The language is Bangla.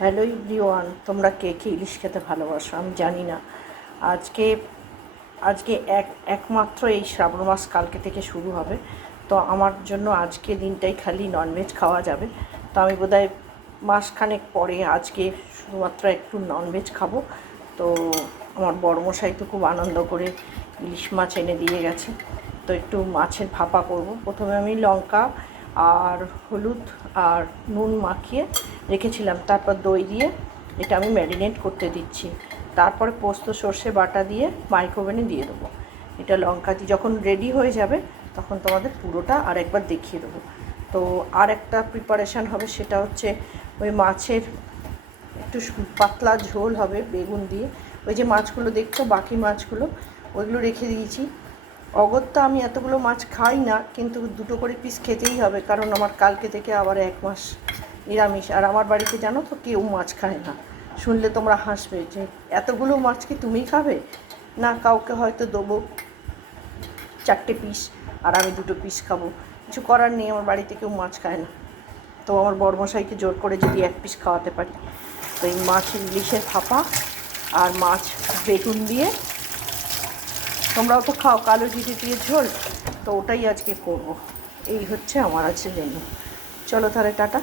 হ্যালো এভরিওয়ান, তোমরা কে কে ইলিশ খেতে ভালোবাসো আমি জানি না। আজকে আজকে একমাত্র এই শ্রাবণ মাস কালকে থেকে শুরু হবে। তো আমার জন্য আজকে দিনটাই খালি ননভেজ খাওয়া যাবে। তো আমি বোধহয় মাসখানেক পরে আজকে শুধুমাত্র একটু ননভেজ খাবো। তো আমার বড়মশাই তো খুব আনন্দ করে ইলিশ মাছ এনে দিয়ে গেছে। তো একটু মাছের ভাপা করব। প্রথমে আমি লঙ্কা আর হলুদ আর নুন মাখিয়ে রেখেছিলাম, তারপর দই দিয়ে এটা আমি ম্যারিনেট করতে দিচ্ছি। তারপরে পোস্ত সর্ষে বাটা দিয়ে মাইক্রোওভেনে দিয়ে দেবো। এটা লঙ্কা দিয়ে যখন রেডি হয়ে যাবে তখন তোমাদের পুরোটা আর একবার দেখিয়ে দেবো। তো আর একটা প্রিপারেশান হবে, সেটা হচ্ছে ওই মাছের একটু পাতলা ঝোল হবে বেগুন দিয়ে। ওই যে মাছগুলো দেখছো বাকি মাছগুলো ওইগুলো রেখে দিয়েছি। অগত্যা আমি এতগুলো মাছ খাই না, কিন্তু দুটো করে পিস খেতেই হবে, কারণ আমার কালকে থেকে আবার 1 মাস নিরামিষ। আর আমার বাড়িতে জানো তো কেউ মাছ খায় না। শুনলে তোমরা হাসবে যে এতগুলো মাছ কি তুমিই খাবে? না, কাউকে হয়তো দেবো 4টে পিস আর আমি 2টো পিস খাবো। কিছু করার নেই, আমার বাড়িতে কেউ মাছ খায় না। তো আমার বড়মশাইকে জোর করে যদি 1 পিস খাওয়াতে পারি। তো এই মাছের ইলিশের ভাপা আর মাছ বেগুন দিয়ে, তোমরাও তো খাও কালো জিরে দিয়ে ঝোল, তো ওটাই আজকে করব। এই হচ্ছে আমার আছে মেনু। চলো তাহলে টাটা।